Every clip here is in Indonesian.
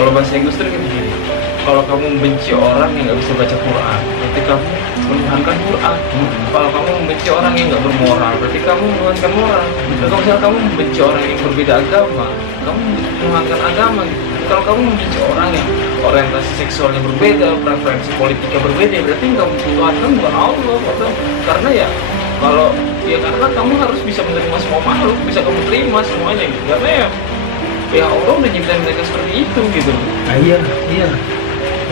Kalau bahasa Inggris itu kan gini, kalau kamu membenci orang yang nggak bisa baca Quran, berarti kamu menuhankan Quran. Kalau kamu membenci orang yang nggak bermoral, berarti kamu menuhankan moral. Dan kalau misalnya kamu membenci orang yang berbeda agama, kamu menuhankan agama. Kalau kamu membenci orang yang orientasi seksualnya berbeda, preferensi politiknya berbeda, berarti kamu menuhankan bukan Allah. Karena ya kalau ya karena kamu harus bisa menerima semua makhluk, bisa kamu terima semuanya gitu. Karena ya Allah udah nyiptain mereka seperti itu gitu. Nah, iya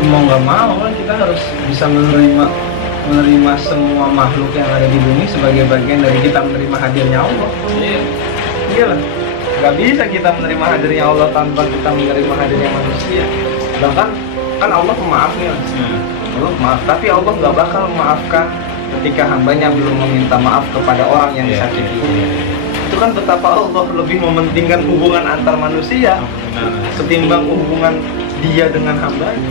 mau nggak mau kan kita harus bisa menerima semua makhluk yang ada di bumi sebagai bagian dari kita menerima hadirnya Allah. Iya lah, nggak bisa kita menerima hadirnya Allah tanpa kita menerima hadirnya manusia. Bahkan kan Allah pemaaf nih, Allah maaf, tapi Allah nggak bakal memaafkan ketika hambanya belum meminta maaf kepada orang yang disakiti. Itu kan betapa Allah lebih mementingkan hubungan antar manusia ketimbang hubungan dia dengan hambanya.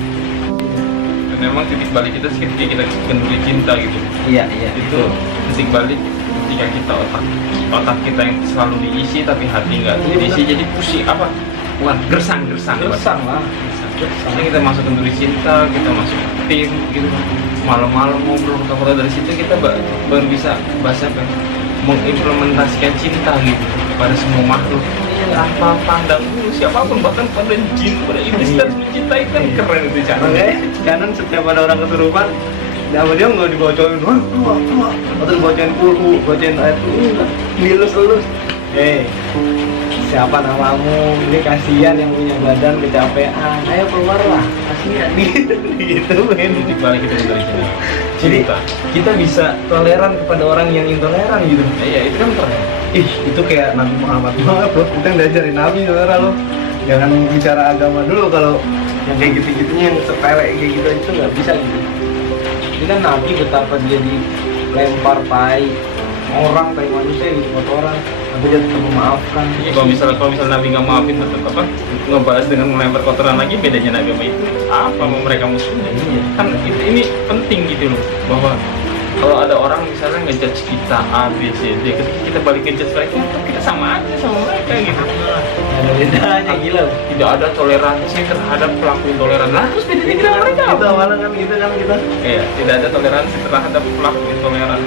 Dan memang titik balik kita sih ketika kita kenduri cinta gitu. Iya. Itu titik balik ketika kita otak kita yang selalu diisi tapi hati nggak diisi, jadi pusing apa? Bukan gersang lah. Karena kita masuk kenduri cinta, kita masuk tim gitu, malam-malam ngobrol ketemu dari situ kita baru bisa bahasa kan mengimplementasikan cinta gitu pada semua makhluk. Tanpa pandang dulu siapapun, bahkan pada jin, pada iblis harus mencintai, kan keren itu cara. Makanya kanan setiap ada orang kesurupan, sama dia nggak dibacain, atau dibacain pulhu, bacain ayat dilus-elus. Siapa namamu? Ini kasihan yang punya badan kecapean. Ayo keluarlah, kasihan gitu men. Titik balik kita dari sini. Jadi kita bisa toleran kepada orang yang intoleran gitu. Iya, itu kan keren. Itu kayak Nabi Muhammad banget bro. Kita yang diajarin Nabi saudara lo. Jangan bicara agama dulu kalau yang kayak gitu-gitunya yang sepele kayak gitu itu nggak bisa gitu. Ini kan Nabi betapa dia dilempar tai orang, tai manusia gitu, kotoran, tapi dia tetap memaafkan. Ya, kalau misalnya Nabi nggak maafin tetap apa ngebahas dengan melempar kotoran lagi, bedanya Nabi sama itu apa? Mau mereka musuhnya? Kan ini penting gitu loh, bahwa kalau ada orang misalnya ngejudge kita A, B, C, D, ketika kita balik ngejudge mereka, kita sama aja sama mereka gitu. Ada bedanya gila. Tidak ada toleransi terhadap pelaku intoleran. Nah, terus bedanya kita sama mereka. Kita malah kan kita. Iya, tidak ada toleransi terhadap pelaku intoleran.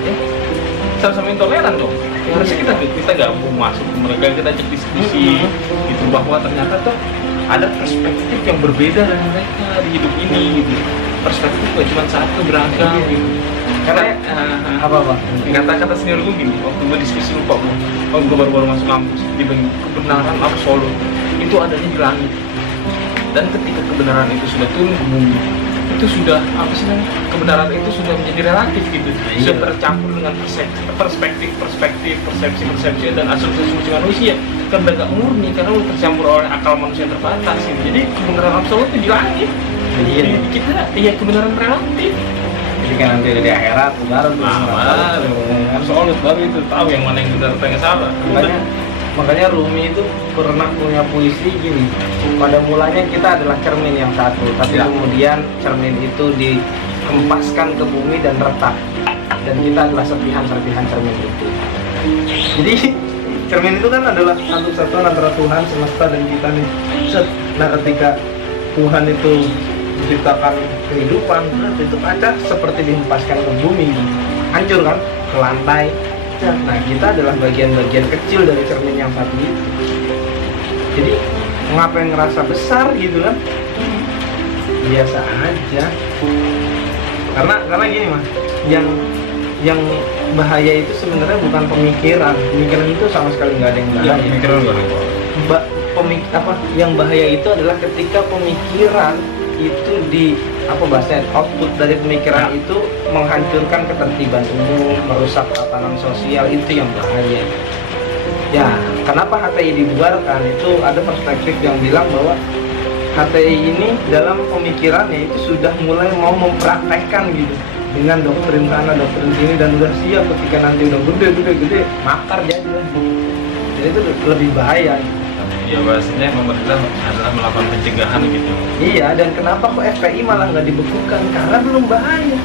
Sama-sama intoleran dong. Harusnya kita gabung masuk ke mereka, kita ajak diskusi gitu, bahwa ternyata tuh ada perspektif yang berbeda dari mereka di hidup ini gitu. Perspektif gak cuma satu, beragam gitu. Karena apa kata-kata senior gue gini, waktu gue diskusi lupa waktu gue baru masuk kampus, di kebenaran absolut itu adanya di langit. Dan ketika kebenaran itu sudah turun ke bumi, itu sudah apa sih namanya, kebenaran itu sudah menjadi relatif gitu, sudah tercampur dengan perspektif, persepsi dan asumsi manusia, kan udah gak murni karena udah tercampur oleh akal manusia yang terbatas gitu. Jadi kebenaran absolut itu di langit. Jadi kita kebenaran relatif. Jadi kan nanti di akhirat baru absolut baru itu tahu yang mana yang benar yang salah. Makanya Rumi itu pernah punya puisi gini, pada mulanya kita adalah cermin yang satu, tapi kemudian cermin itu dikempaskan ke bumi dan retak, dan kita adalah serpihan-serpihan cermin itu. Jadi cermin itu kan adalah satu kesatuan antara Tuhan semesta dan kita nih. Nah ketika Tuhan itu menciptakan kehidupan, itu kaca seperti dihempaskan ke bumi, hancur kan ke lantai. Nah kita adalah bagian-bagian kecil dari cermin yang satu itu. Jadi ngapain ngerasa besar gitu kan? Biasa aja. Karena gini mas, yang bahaya itu sebenarnya bukan pemikiran itu sama sekali nggak ada yang bahaya. Pemikiran nggak ada. Yang bahaya itu adalah ketika pemikiran itu output dari pemikiran itu menghancurkan ketertiban umum, merusak tatanan sosial, itu yang bahaya. Ya, kenapa HTI dibubarkan? Itu ada perspektif yang bilang bahwa HTI ini dalam pemikirannya itu sudah mulai mau mempraktekkan gitu, dengan doktrin sana, doktrin sini, dan udah siap ketika nanti udah gede makar jadi lah. Jadi itu lebih bahaya. Ya bahasanya pemerintah adalah melakukan pencegahan gitu. Iya, dan kenapa kok FPI malah nggak dibekukan? Karena belum bahaya.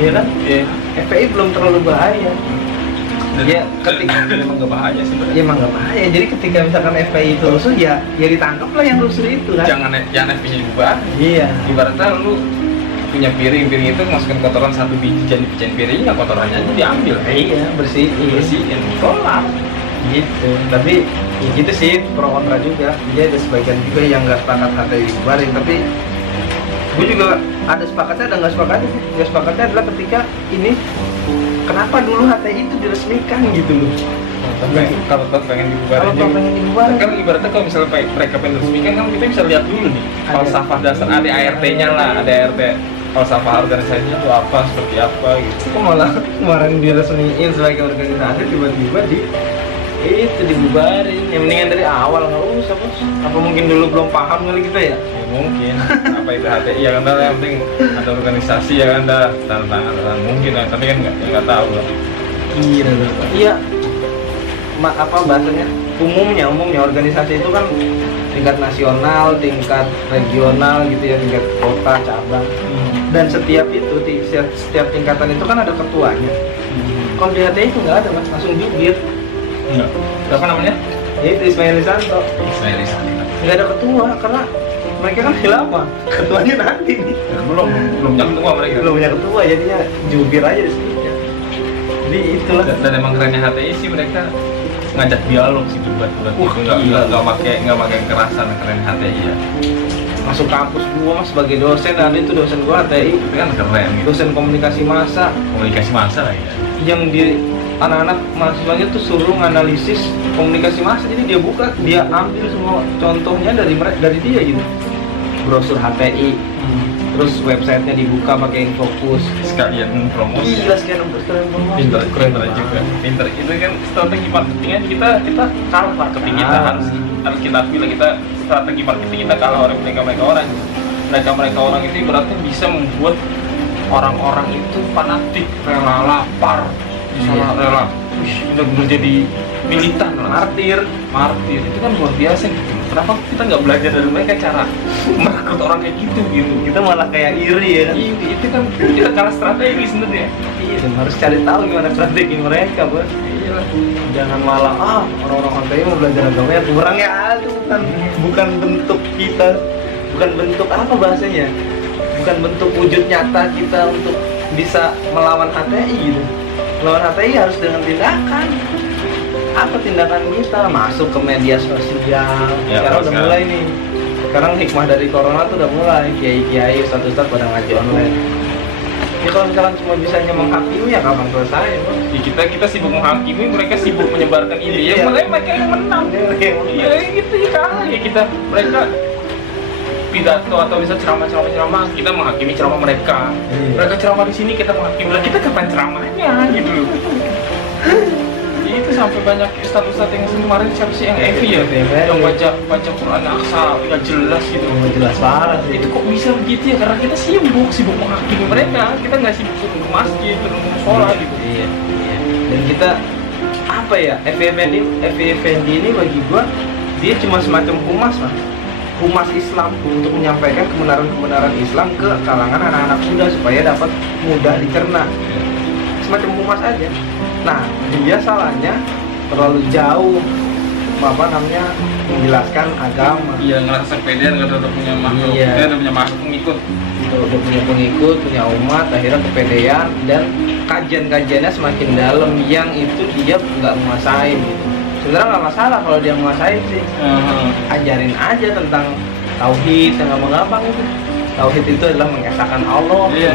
Iya kan? Iya. FPI belum terlalu bahaya. Ya ketika memang nggak bahaya sebenarnya. ya emang nggak bahaya. Jadi ketika misalkan FPI itu rusuh ya ditangkap lah yang rusuh itu kan. Jangan FPI dibubar. Iya. Ibaratnya lu punya piring itu masukin kotoran satu biji, jadi pijain piringnya, kotorannya aja diambil. Iya, bersihin. Tolak. Gitu. Tapi ya gitu sih, pro kontra juga. Dia ada sebagian juga yang nggak sepakat HTI dibubarin, tapi gue juga ada sepakatnya, ada nggak sepakatnya sih. Nggak sepakatnya adalah ketika ini kenapa dulu HTI itu diresmikan gitu loh. Kalau pengen dibubarin, Kalau pengen dibubarin, kan ibaratnya kalau misalnya mereka pengen resmikan kan kita bisa lihat dulu nih falsafah dasar, ada ART-nya lah, ada ART falsafah organisasinya itu apa, seperti apa gitu. kok malah kemarin diresmiin sebagai organisasi tiba-tiba itu dibubarin. Yang mendingan dari awal nggak usah bos. Apa mungkin dulu belum paham kali kita ya? Ya mungkin apa itu HTI ya kan, yang penting ada organisasi ya kan, ada tanda tangan mungkin lah, tapi kan nggak tahu lah. Iya. Apa bahasanya? Umumnya organisasi itu kan tingkat nasional, tingkat regional gitu ya, tingkat kota, cabang. Dan setiap tingkatan itu kan ada ketuanya. Kalau di HTI itu nggak ada mas, langsung jubir. Apa namanya? Itu Ismail Lisanto. Nggak ada ketua karena mereka kan khilafah. Ketuanya nanti nih. Belum punya ketua mereka. Belum punya ketua, jadinya jubir aja di sini. Jadi itulah. Dan emang kerennya HTI sih mereka ngajak dialog sih buat itu, nggak pakai kekerasan. Keren HTI ya. Masuk kampus gua mas sebagai dosen, dan itu dosen gua HTI. Itu kan keren gitu. Dosen komunikasi massa Lah ya. yang di anak-anak mahasiswanya tuh suruh nganalisis komunikasi massa. Jadi dia ambil semua contohnya dari dia gitu. Brosur HTI, terus websitenya dibuka pakai Infocus, sekalian promosi. Gila sekalian promosi. Pinter juga. Pinter itu kan strategi marketingnya kita kalah marketing kita, harus kita akui lah, kita strategi marketing kita kalah orang mereka orang itu berarti bisa membuat orang-orang itu fanatik, rela lapar, bisa rela benar-benar jadi militan, martir itu kan luar biasa gitu. Kenapa kita nggak belajar dari mereka cara merekrut orang kayak gitu? Kita malah kayak iri ya. Itu kan kita kalah strategi sebenarnya. Iya, dan harus cari tahu gimana strategi mereka bos. Iya. Jangan malah orang-orang HTI mau belajar agamanya kurang ya, itu bukan bentuk kita, bukan bentuk apa bahasanya, bukan bentuk wujud nyata kita untuk bisa melawan HTI gitu. Melawan HTI harus dengan tindakan. Apa tindakan kita? Masuk ke media sosial. Ya, sekarang udah mulai nih. Sekarang hikmah dari corona tuh udah mulai. Kiai-kiai, ustadz-ustadz pada ngaji online. Ya kalau misalkan cuma bisanya menghakimi ya kapan selesai bos? Ya, kita sibuk menghakimi, mereka sibuk menyebarkan ide. Ya makanya mereka yang menang. Iya gitu ya, kalah ya kita. Mereka pidato atau bisa ceramah, kita menghakimi ceramah mereka. Mereka ceramah di sini, kita menghakimi. Lah kita kapan ceramahnya gitu loh. Itu sampai banyak ustadz yang kemarin siapa sih yang Evi ya, yang baca Quran aksa nggak jelas gitu. Nggak jelas parah sih. Itu kok bisa begitu ya? Karena kita sibuk menghakimi mereka. Kita nggak sibuk turun ke masjid, turun ke musola gitu. Iya. Dan kita apa ya? FEFND ini bagi gua dia cuma semacam humas Islam untuk menyampaikan kebenaran Islam ke kalangan anak-anak muda supaya dapat mudah dicerna. Semacam humas aja. Nah, dia salahnya terlalu jauh menjelaskan agama. Iya, ngerasa pede, nggak ada punya makhluk, dia ada punya makhluk pengikut. Udah punya pengikut, punya umat, akhirnya kepedean dan kajian-kajiannya semakin dalam yang itu dia nggak menguasai gitu. Sebenarnya nggak masalah kalau dia menguasai sih. Ajarin aja tentang tauhid yang gampang itu. Tauhid itu adalah mengesahkan Allah. Iya.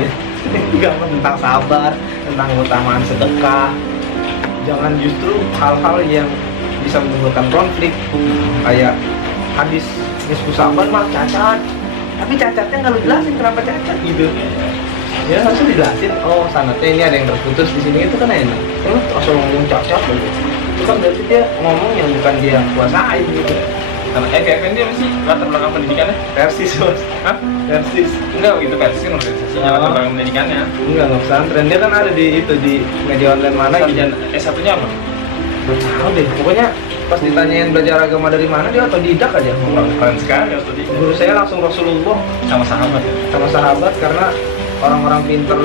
Gampang, tentang sabar, tentang keutamaan sedekah. Jangan justru hal-hal yang bisa menimbulkan konflik kayak hadis nisfu saban mah cacat, tapi cacatnya nggak lu jelasin kenapa cacat gitu. Ya harusnya dijelasin, oh sanadnya ini ada yang terputus di sini, itu kan enak. Lu asal ngomong cacat gitu, itu kan berarti dia ngomong yang bukan dia kuasain gitu. Karena FFN dia masih latar belakang pendidikannya Persis bos. Hah? Persis. Enggak, itu Persis kan organisasinya, latar belakang pendidikannya. Enggak pesantren, dia kan ada di media online mana gitu. Dan S1-nya apa? Belum tahu deh, pokoknya pas ditanyain belajar agama dari mana dia otodidak aja. Keren sekali tadi. Guru saya langsung Rasulullah Sama sahabat ya? sama sahabat, karena orang-orang pinter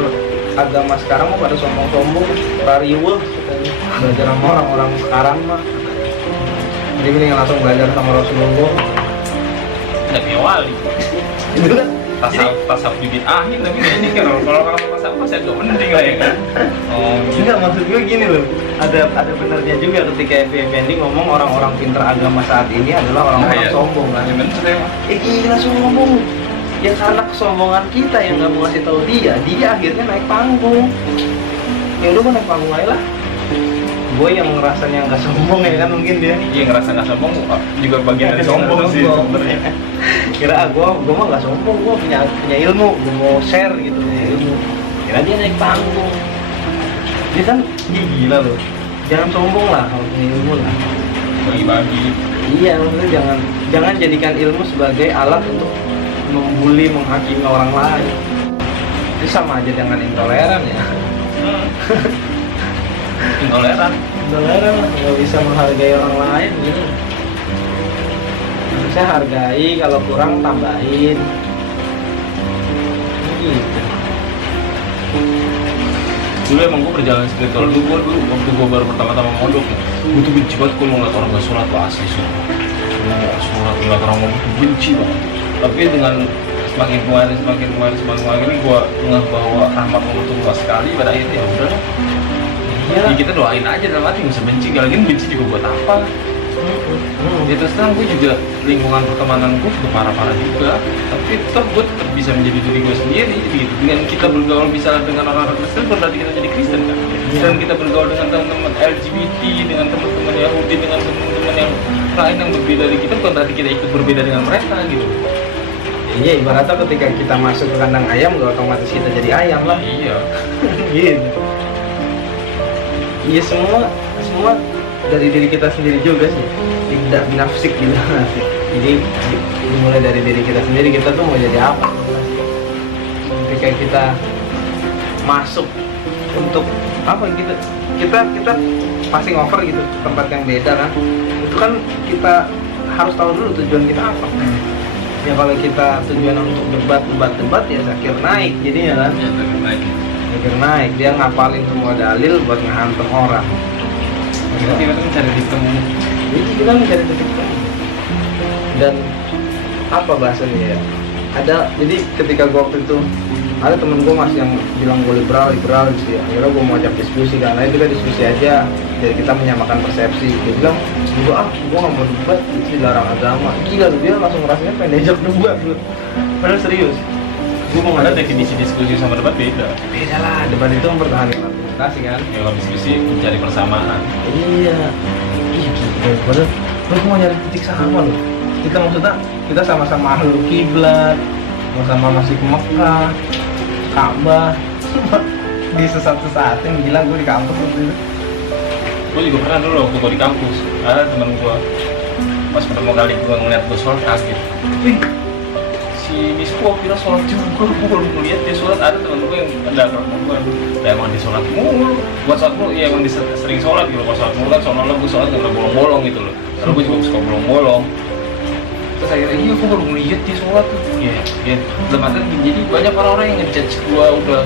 agama sekarang mah pada sombong-sombong, rariweh katanya. Belajar sama orang-orang sekarang mah. Jadi mending langsung belajar sama Rasulullah. Udah kayak wali. Itu kan. Tasawuf bibit ahin, tapi ini kan kalau tasawuf saya gak penting lah ya kan. Oh, Enggak, maksud gue gini loh, ada benernya juga ketika Effendi ngomong orang-orang pinter agama saat ini adalah orang-orang sombong kan. Ya bener ya. Gila sombong. Ya karena kesombongan kita yang nggak mau ngasih tahu dia akhirnya naik panggung. Ya udah gue naik panggung aja lah. Gue yang ngerasanya nggak sombong ya kan mungkin dia. Iya ngerasa nggak sombong juga bagian dari sombong sih sebenarnya. Kira gue mah nggak sombong, gue punya ilmu, gue mau share gitu punya ilmu. Kira dia naik panggung. Dia kan gila loh. Jangan sombong lah kalau punya ilmu lah. Bagi-bagi. Iya, maksudnya jangan jadikan ilmu sebagai alat untuk membuli, menghakimi orang lain. Itu sama aja dengan intoleran ya. Intoleran Intoleran lah, nggak bisa menghargai orang lain gitu. Bisa hargai, kalau kurang tambahin. Gitu. dulu emang gue perjalanan spiritual dulu waktu gue baru pertama-tama mondok gue tuh benci banget gue mau ngeliat orang gak sholat tuh asli sumpah gue gak sholat ngeliat orang mondok tuh benci banget tapi dengan semakin kemarin gue ngeh bahwa rahmat Allah tuh luas sekali pada akhirnya ya udah lah ya kita doain aja dalam hati nggak usah benci lagi benci juga buat apa ya terus terang gue juga lingkungan pertemanan gue juga parah-parah juga tapi tetap gue tetap bisa menjadi diri gue sendiri gitu dengan kita bergaul misalnya dengan orang-orang Kristen berarti kita jadi Kristen kan dan kita bergaul dengan teman-teman LGBT dengan teman-teman Yahudi dengan teman-teman yang lain yang berbeda dari kita bukan berarti kita ikut berbeda dengan mereka gitu. Iya, ibaratnya ketika kita masuk ke kandang ayam gak otomatis kita jadi ayam lah. Iya Gitu. Iya, semua dari diri kita sendiri juga sih, tidak binafsik gitu. Jadi dimulai dari diri kita sendiri, kita tuh mau jadi apa. Ketika kita masuk untuk apa gitu, kita passing over gitu ke tempat yang beda kan, itu kan kita harus tahu dulu tujuan kita apa. Ya kalau kita tujuan untuk debat ya Zakir naik jadinya kan. ya baik Zakir naik, dia ngapalin semua dalil buat ngehantem orang. berarti kita mencari titik temu Jadi kita mencari titik temu. Dan apa bahasanya ya? Jadi ketika gua waktu itu ada temen gua masih yang bilang gua liberal gitu ya. Akhirnya gua mau ajak diskusi karena kita diskusi aja. Jadi kita menyamakan persepsi. Dia bilang, gua nggak mau debat, itu dilarang agama. Gila tuh, dia langsung rasanya pengen diajak debat gitu. Padahal serius. Gua mau ada ngajak definisi diskusi sama debat beda lah, debat itu mempertahankan argumentasi kan. ya kalau diskusi mencari persamaan Iya gitu. Padahal lu mau nyari titik sama loh. Kita maksudnya kita sama-sama ahlul kiblat, sama-sama masih ke Mekah, Ka'bah. Di sesat-sesatin gila gue di kampus waktu itu. gue juga pernah dulu waktu gue di kampus ada teman gue pas pertama kali gue ngeliat gue sholat kaget wih si Mispo kira sholat juga gue baru ngeliat dia sholat ada teman gue yang ada sama gue ya emang dia sholat mulu buat sholat mulu ya emang dia sering sholat gitu pas sholat mulu kan soalnya gue sholat gak pernah bolong-bolong gitu loh karena gue juga suka bolong-bolong terus akhirnya iya gue baru ngeliat dia sholat tuh ya tempatnya jadi banyak orang-orang yang ngejudge gue udah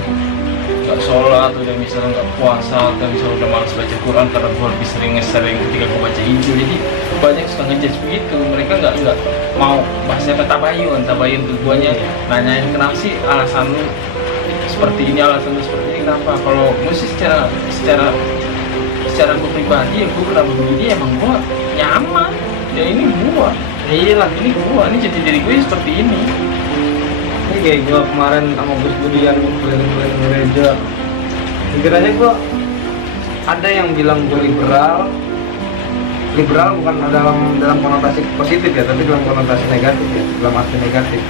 nggak sholat, udah misalnya nggak puasa, atau misalnya udah malas baca Quran karena gue lebih sering ketika gue baca Injil. Jadi banyak suka ngejudge begitu. Mereka nggak mau bahasanya tabayun tuh guanya nanyain kenapa sih alasan lu seperti ini, alasan lu seperti ini kenapa? Kalau gue sih secara gue pribadi ya gue kenapa begini emang gue nyaman. Ya ini gue, ini jadi diri gue seperti ini. Ini kayak gue kemarin sama Gus Budian keliling-keliling gereja. Pikirannya gue ada yang bilang gue liberal bukan dalam konotasi positif ya, tapi dalam konotasi negatif ya, dalam arti negatif.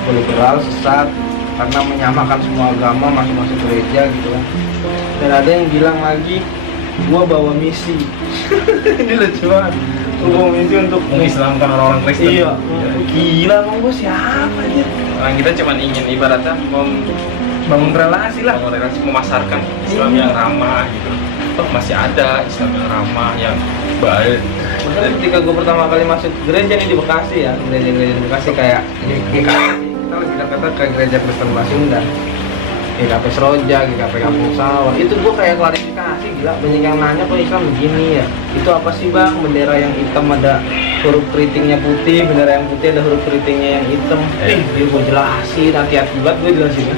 Gue liberal, sesat, karena menyamakan semua agama masuk gereja gitu kan. Dan ada yang bilang lagi, gue bawa misi. Ini lucu banget. Gue bawa misi untuk mengislamkan orang-orang Kristen. Iya, gila emang gue siapa aja? Nah, kita cuma ingin ibaratnya bangun relasi lah, memasarkan Islam yang ramah gitu. Toh masih ada Islam yang ramah, yang baik. Makanya ketika gue pertama kali masuk gereja nih di Bekasi ya, gereja di Bekasi kayak GKI, kita lebih dekat ke gereja Kristen Pasundan. GKP Seroja, GKP Kampung Sawah. Itu gue kayak klarifikasi, gila banyak yang nanya kok Islam begini ya. Itu apa sih bang? Bendera yang hitam ada huruf keritingnya putih, bendera yang putih ada huruf keritingnya yang hitam. Dia gue jelasin, hati-hati banget gue jelasin ya.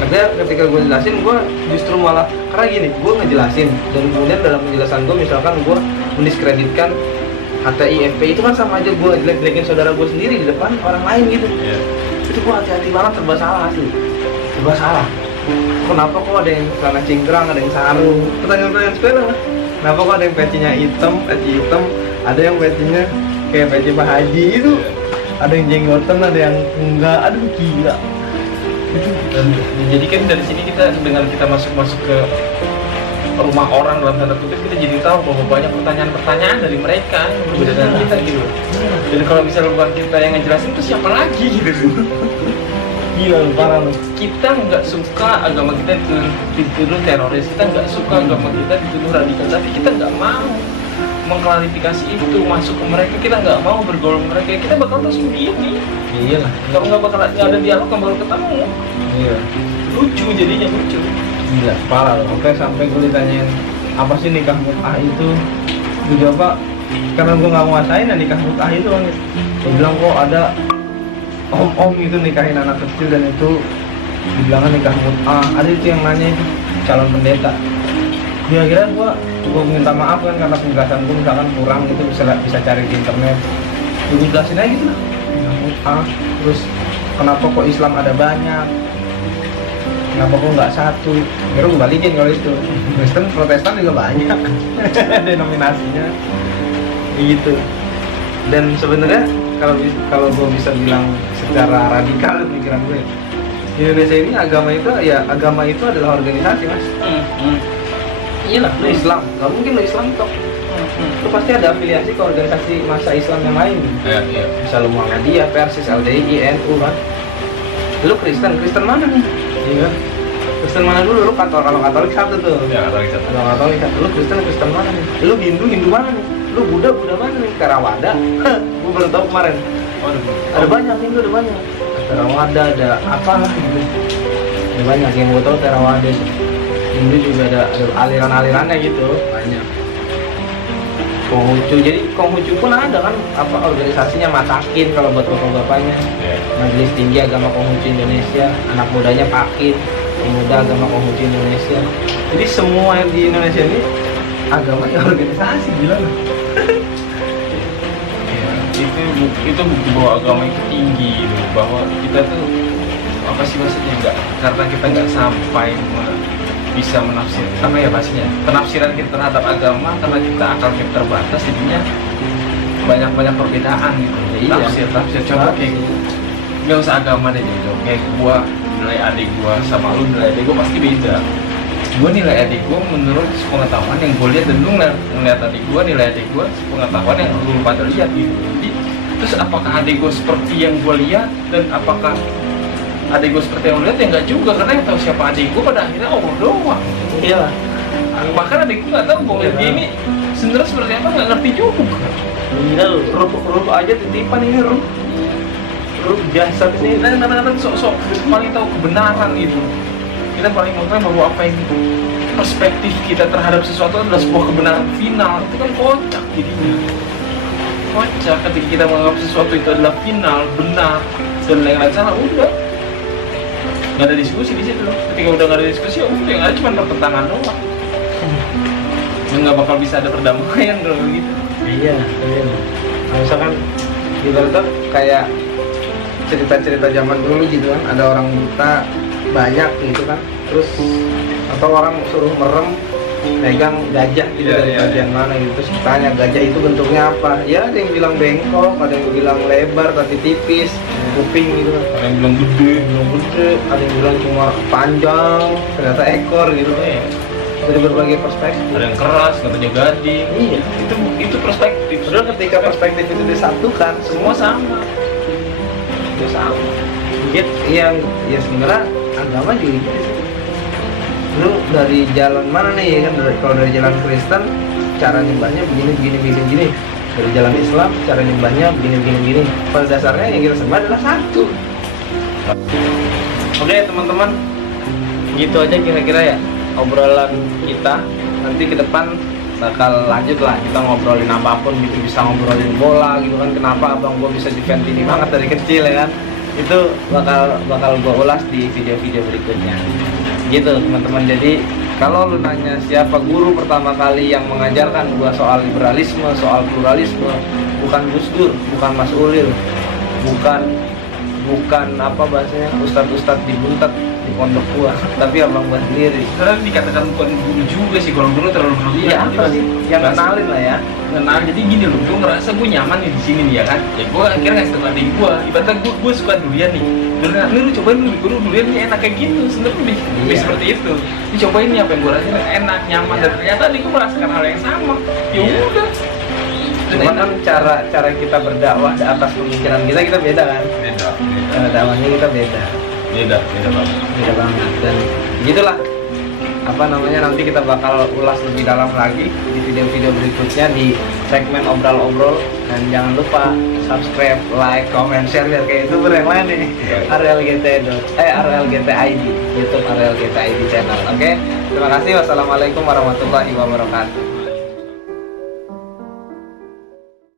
Karena ketika gue jelasin, gue justru malah karena gini, gue ngejelasin dan kemudian dalam penjelasan gue misalkan gue mendiskreditkan HTI FPI itu kan sama aja gue jelek-jelekin saudara gue sendiri di depan orang lain gitu. Itu gue hati-hati banget, serba salah asli, serba salah. Kenapa kok ada yang celana cingkrang, ada yang sarung? Pertanyaan-pertanyaan sepele lah. Kenapa kok ada yang pecinya hitam, peci hitam, ada yang pecinya kayak peci Pak Haji itu, ada yang jenggotan, ada yang enggak, aduh gila. Dan jadi kan dari sini kita dengan kita masuk ke rumah orang dalam tanda kutip, kita jadi tahu bahwa banyak pertanyaan-pertanyaan dari mereka yang berbeda dengan kita gitu. Dan kalau misalnya bukan kita yang ngejelasin, itu siapa lagi gitu. Gila parah loh. Kita nggak suka agama kita dituduh teroris, kita nggak suka agama kita dituduh radikal, tapi kita nggak mau mengklarifikasi itu, masuk ke mereka, kita nggak mau bergaul sama mereka, kita bakal terus begini. Iya lah. Kalau nggak ada dialog, nggak bakal ketemu. Iya. Lucu jadinya, lucu. Gila, parah loh. Oke, sampai gue ditanyain apa sih nikah mut'ah itu, gue jawab Pak, karena gue nggak nguasain ya nikah mut'ah itu kan. Gue bilang kok ada om-om itu nikahin anak kecil dan itu dibilangnya nikah mut'ah. Ada itu yang nanya itu calon pendeta. Dia kira gue minta maaf kan karena penjelasan gue misalkan kurang gitu, bisa cari di internet. Gue jelasin aja gitu lah, nikah mut'ah. Terus kenapa kok Islam ada banyak? Kenapa kok nggak satu? Kira gue balikin kalau itu. Kristen, Protestan juga banyak denominasinya, gitu. Dan sebenarnya kalau gue bisa bilang secara radikal pemikiran gue, di Indonesia ini agama itu adalah organisasi mas. Iya lah, lu Islam, nggak mungkin lu Islam toh. Lu pasti ada afiliasi ke organisasi masa Islam yang lain. Iya. Bisa lu Muhammadiyah, Persis, LDI, NU kan. Lu Kristen mana nih? Iya. Kristen mana dulu? Lu kalau Katolik satu tuh. Ya, Katolik satu. Kalau Katolik satu. Lu Kristen mana nih? Lu Hindu mana nih? Lu Buddha mana nih? Theravada. Gue baru tahu kemarin. Ada banyak Hindu, ada banyak. Theravada ada apa gitu. Ada banyak yang gue tahu Theravada. Hindu juga ada aliran-alirannya gitu. Banyak. Konghucu, jadi Konghucu pun ada kan organisasinya Matakin kalau buat bapak-bapaknya. Majelis Tinggi Agama Konghucu Indonesia, anak mudanya Pakin, pemuda agama Konghucu Indonesia. Jadi semua yang di Indonesia ini agamanya organisasi, gila lah. Ya, itu bukti bahwa agama itu tinggi gitu, bahwa kita tuh apa sih maksudnya, nggak, karena kita nggak sampai bisa menafsir apa ya bahasanya, penafsiran kita terhadap agama karena kita akal kita terbatas, jadinya banyak perbedaan gitu. Tafsir contoh kayak nggak usah agama deh gitu, kayak gua nilai adik gua sama lu nilai adik gua pasti beda. Gua nilai adik gua menurut pengetahuan yang gua lihat, dan lu ngeliat adik gua nilai adik gua pengetahuan yang lu pada lihat gitu. Jadi terus apakah adik gua seperti yang gua lihat, dan apakah adik gue seperti yang lihat? Ya enggak juga, karena yang tahu siapa adik gue pada akhirnya Allah doang. Iya. Bahkan adik gue nggak tahu bahwa dia ini sebenarnya seperti apa, nggak ngerti juga. Iya, ruh aja titipan ini ruh jasad ini. Kadang-kadang sok paling tahu kebenaran gitu. Kita paling mengklaim bahwa apa yang perspektif kita terhadap sesuatu adalah sebuah kebenaran final. Itu kan kocak jadinya. Kocak ketika kita menganggap sesuatu itu adalah final, benar, dan lain-lain salah, udah. Nggak ada diskusi di situ. Ketika udah nggak ada diskusi, ya udah, yang ada cuma pertentangan doang. Nggak bakal bisa ada perdamaian kalau gitu. Iya. Nah, misalkan ibaratnya kayak cerita-cerita zaman dulu gitu kan, ada orang buta banyak gitu kan, terus atau orang suruh merem megang gajah gitu dari bagian mana gitu, terus tanya gajah itu bentuknya apa, ya ada yang bilang bengkok, ada yang bilang lebar tapi tipis, kuping gitu kan, Ada yang bilang gede, ada yang bilang cuma panjang ternyata ekor gitu kan. Dari berbagai perspektif. ada yang keras, katanya gading. Iya, Itu perspektif. padahal ketika perspektif itu disatukan semua sama. Itu sama. Gitu, ya sebenarnya agama juga gitu sih. Lu dari jalan mana nih kan, kalau dari jalan Kristen cara nyembahnya begini. Dari jalan Islam cara nyembahnya begini. Pada dasarnya yang kita sembah adalah satu. Oke teman-teman, gitu aja kira-kira ya obrolan kita. Nanti ke depan bakal lanjut lah, kita ngobrolin apapun gitu, bisa ngobrolin bola gitu kan, kenapa abang gue bisa defend ini banget dari kecil ya kan, itu bakal gue ulas di video-video berikutnya gitu teman-teman. Jadi kalau lu nanya siapa guru pertama kali yang mengajarkan gua soal liberalisme, soal pluralisme, bukan Gus Dur, bukan Mas Ulil, bukan apa bahasanya ustadz di Buntet di pondok gua, tapi abang gua sendiri. Karena dikatakan bukan guru juga sih, kalau guru terlalu berlebihan. Iya apa sih? Yang kenalin lah ya. Kenal, jadi gini loh, gue ngerasa gue nyaman nih di sini nih ya kan. Ya gue akhirnya ngasih tau adik gue, ibaratnya gue suka durian nih. Durian, lu cobain dulu durian nih enak kayak gitu, sebenarnya lebih seperti itu. Ini cobain nih apa yang gue rasain enak, nyaman, dan ternyata nih gue merasakan hal yang sama. Ya udah. Cuma kan cara kita berdakwah di atas pemikiran kita beda kan. Beda. Dakwahnya kita beda banget. Dan gitulah apa namanya, nanti kita bakal ulas lebih dalam lagi di video-video berikutnya di segmen obrol-obrol. Dan jangan lupa subscribe, like, comment, share biar kayak youtuber yang lain nih. RLGT.id, YouTube RLGT.id channel. Oke, terima kasih. Wassalamualaikum warahmatullahi wabarakatuh.